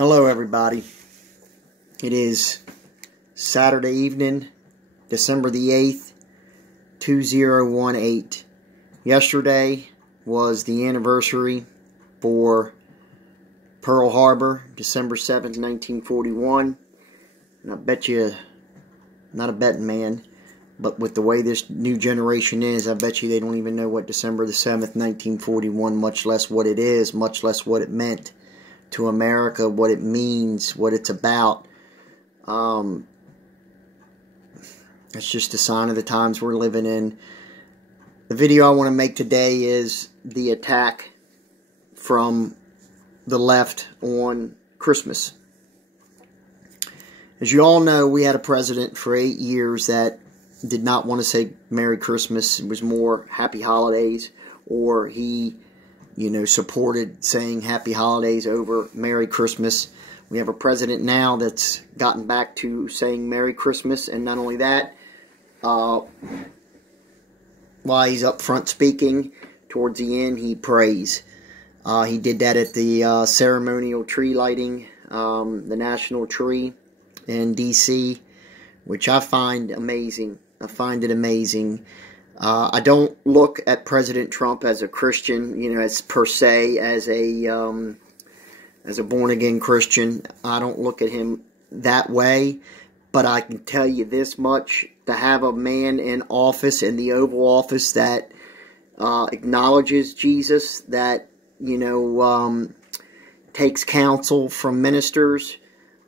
Hello everybody. It is Saturday evening, December the 8th, 2018. Yesterday was the anniversary for Pearl Harbor, December 7th, 1941. And I bet you, not a betting man, but with the way this new generation is, I bet you they don't even know what December the 7th, 1941, much less what it is, much less what it meant to America, what it means, what it's about. It's just a sign of the times we're living in. The video I want to make today is the attack from the left on Christmas. As you all know, we had a president for 8 years that did not want to say Merry Christmas. It was more Happy Holidays, or he supported saying Happy Holidays over Merry Christmas. We have a president now that's gotten back to saying Merry Christmas, and not only that, while he's up front speaking, towards the end he prays. He did that at the ceremonial tree lighting, the national tree in D.C., which I find amazing. I find it amazing. I don't look at President Trump as a Christian, as per se, as a born-again Christian. I don't look at him that way, but I can tell you this much: to have a man in office, in the Oval Office, that acknowledges Jesus, that takes counsel from ministers,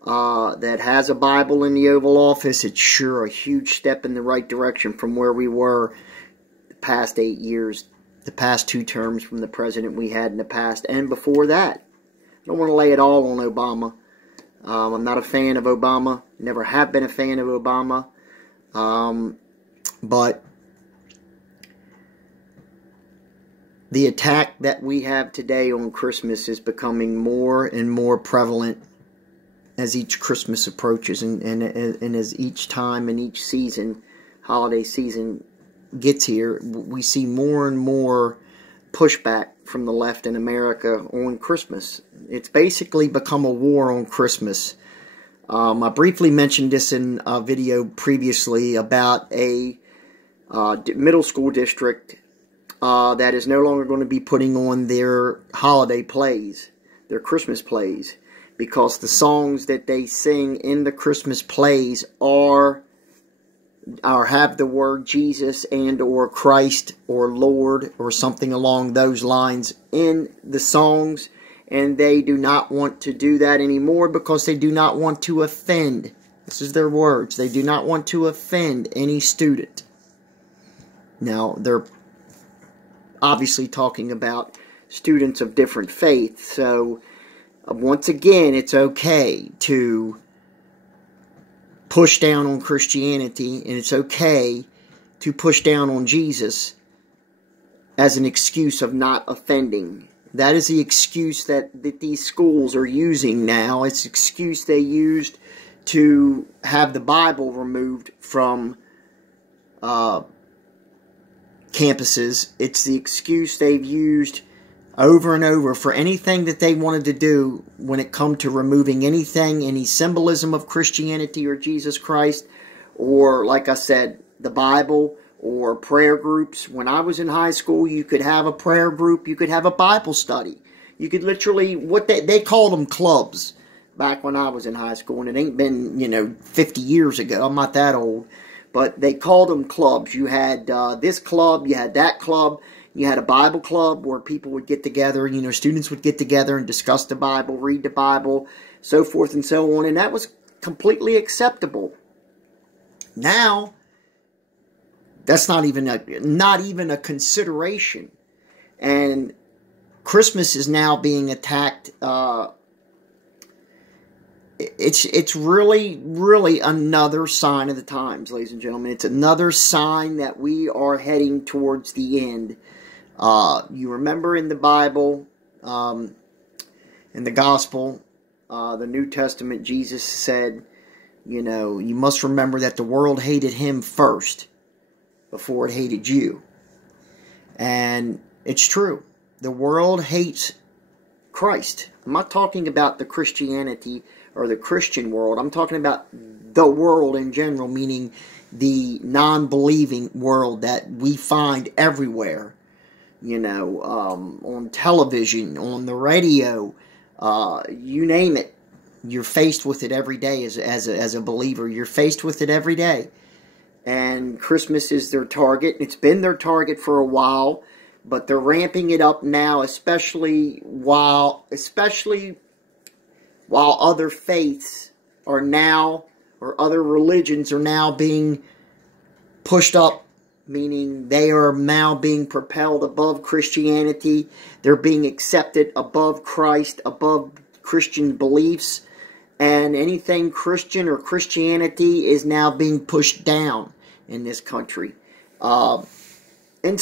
that has a Bible in the Oval Office, it's sure a huge step in the right direction from where we were past 8 years, the past 2 terms from the president we had in the past, and before that. I don't want to lay it all on Obama. I'm not a fan of Obama, never have been a fan of Obama, but the attack that we have today on Christmas is becoming more and more prevalent as each Christmas approaches, and as each time and each season, holiday season, gets here. We see more and more pushback from the left in America on Christmas. It's basically become a war on Christmas. I briefly mentioned this in a video previously about a middle school district that is no longer going to be putting on their holiday plays, their Christmas plays, because the songs that they sing in the Christmas plays have the word Jesus and or Christ or Lord or something along those lines in the songs, and they do not want to do that anymore because they do not want to offend. This is their words. They do not want to offend any student. Now, they're obviously talking about students of different faiths, so once again, it's okay to push down on Christianity, and it's okay to push down on Jesus as an excuse of not offending. That is the excuse that these schools are using now. It's the excuse they used to have the Bible removed from campuses. It's the excuse they've used over and over for anything that they wanted to do when it come to removing anything, any symbolism of Christianity or Jesus Christ, or, like I said, the Bible, or prayer groups. When I was in high school, you could have a prayer group, you could have a Bible study. You could literally, what they called them clubs back when I was in high school, and it ain't been, 50 years ago. I'm not that old, but they called them clubs. You had this club, you had that club. You had a Bible club where people would get together, students would get together and discuss the Bible, read the Bible, so forth and so on, and that was completely acceptable. Now, that's not even a consideration, and Christmas is now being attacked. It's really another sign of the times, ladies and gentlemen. It's another sign that we are heading towards the end. You remember in the Bible, in the Gospel, the New Testament, Jesus said, you must remember that the world hated him first before it hated you. And it's true. The world hates Christ. I'm not talking about the Christianity or the Christian world. I'm talking about the world in general, meaning the non-believing world that we find everywhere. You know, on television, on the radio, you name it. You're faced with it every day as a believer. You're faced with it every day. And Christmas is their target. It's been their target for a while, but they're ramping it up now, especially while other faiths are now, or other religions are now being pushed up, meaning they are now being propelled above Christianity. They're being accepted above Christ, above Christian beliefs, and anything Christian or Christianity is now being pushed down in this country. In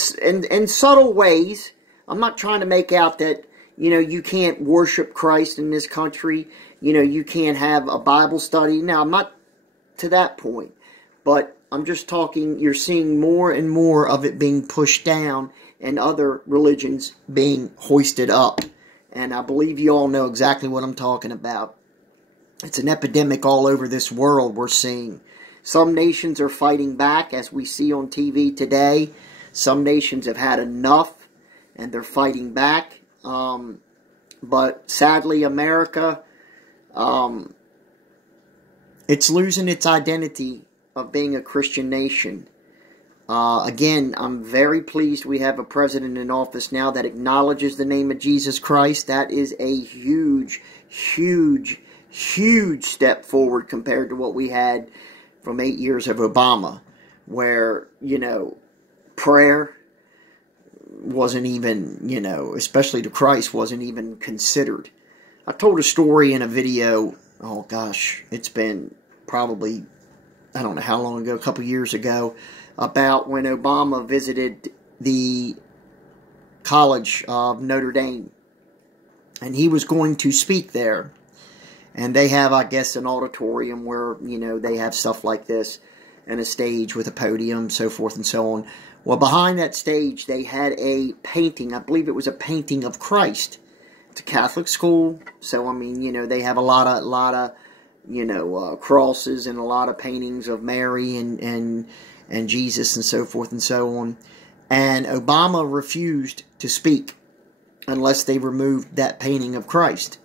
subtle ways. I'm not trying to make out that, you know, you can't worship Christ in this country. You know, you can't have a Bible study. Now, I'm not to that point, but I'm just talking, you're seeing more and more of it being pushed down and other religions being hoisted up. And I believe you all know exactly what I'm talking about. It's an epidemic all over this world we're seeing. Some nations are fighting back, as we see on TV today. Some nations have had enough, and they're fighting back. But sadly, America, it's losing its identity of being a Christian nation. Again, I'm very pleased we have a president in office now that acknowledges the name of Jesus Christ. That is a huge, huge, huge step forward compared to what we had from 8 years of Obama, where, you know, prayer wasn't even, you know, especially to Christ, wasn't even considered. I told a story in a video, oh gosh, it's been probably, I don't know how long ago, a couple years ago, about when Obama visited the College of Notre Dame. And he was going to speak there. And they have, I guess, an auditorium where, you know, they have stuff like this. And a stage with a podium, so forth and so on. Well, behind that stage, they had a painting. I believe it was a painting of Christ. It's a Catholic school. So, I mean, you know, they have a lot of you know, crosses and a lot of paintings of Mary and Jesus and so forth and so on. And Obama refused to speak unless they removed that painting of Christ.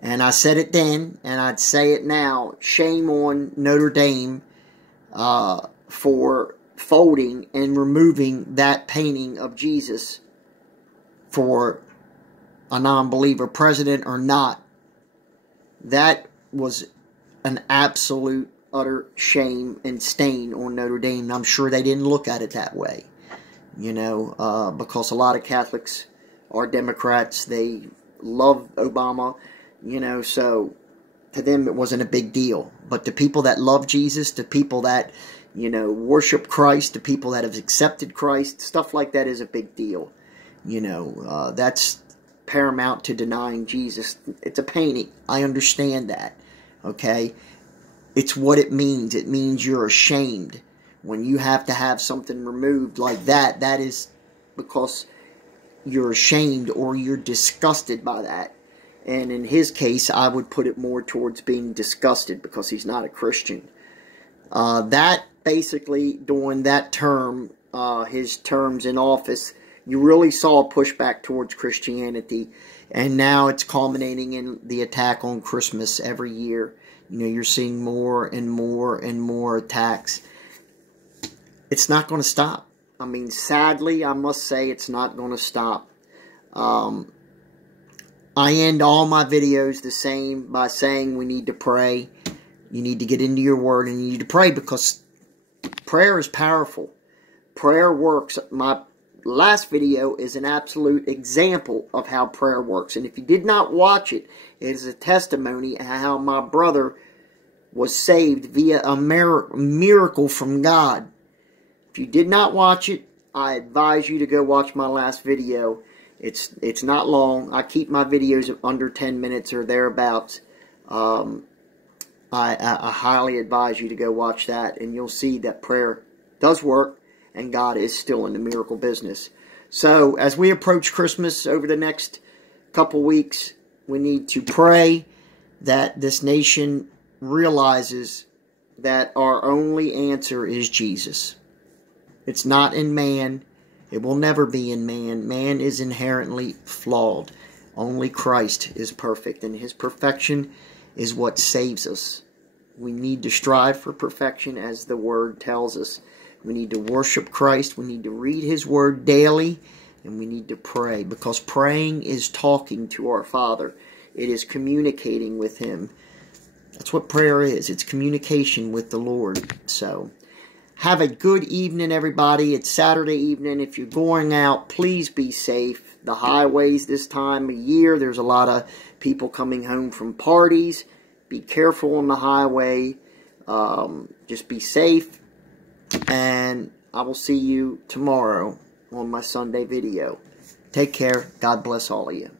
And I said it then, and I'd say it now. Shame on Notre Dame for folding and removing that painting of Jesus for a non-believer, president or not. That was an absolute, utter shame and stain on Notre Dame. And I'm sure they didn't look at it that way. You know, because a lot of Catholics are Democrats. They love Obama, you know, so to them it wasn't a big deal. But to people that love Jesus, to people that, you know, worship Christ, to people that have accepted Christ, stuff like that is a big deal. You know, that's paramount to denying Jesus. It's a painting. I understand that. Okay? It's what it means. It means you're ashamed. When you have to have something removed like that, that is because you're ashamed or you're disgusted by that. And in his case, I would put it more towards being disgusted because he's not a Christian. That basically, during that term, his terms in office, you really saw a pushback towards Christianity. And now it's culminating in the attack on Christmas every year. You know, you're seeing more and more and more attacks. It's not going to stop. I mean, sadly, I must say it's not going to stop. I end all my videos the same by saying we need to pray. You need to get into your word and you need to pray because prayer is powerful. Prayer works. My last video is an absolute example of how prayer works. And if you did not watch it, it is a testimony of how my brother was saved via a miracle from God. If you did not watch it, I advise you to go watch my last video. It's not long. I keep my videos under 10 minutes or thereabouts. I highly advise you to go watch that, and you'll see that prayer does work, and God is still in the miracle business. So, as we approach Christmas over the next couple weeks, we need to pray that this nation realizes that our only answer is Jesus. It's not in man. It will never be in man. Man is inherently flawed. Only Christ is perfect, and His perfection is what saves us. We need to strive for perfection, as the Word tells us. We need to worship Christ. We need to read His Word daily, and we need to pray, because praying is talking to our Father. It is communicating with Him. That's what prayer is. It's communication with the Lord. So, have a good evening, everybody. It's Saturday evening. If you're going out, please be safe. The highways this time of year, there's a lot of people coming home from parties. Be careful on the highway. Just be safe. And I will see you tomorrow on my Sunday video. Take care. God bless all of you.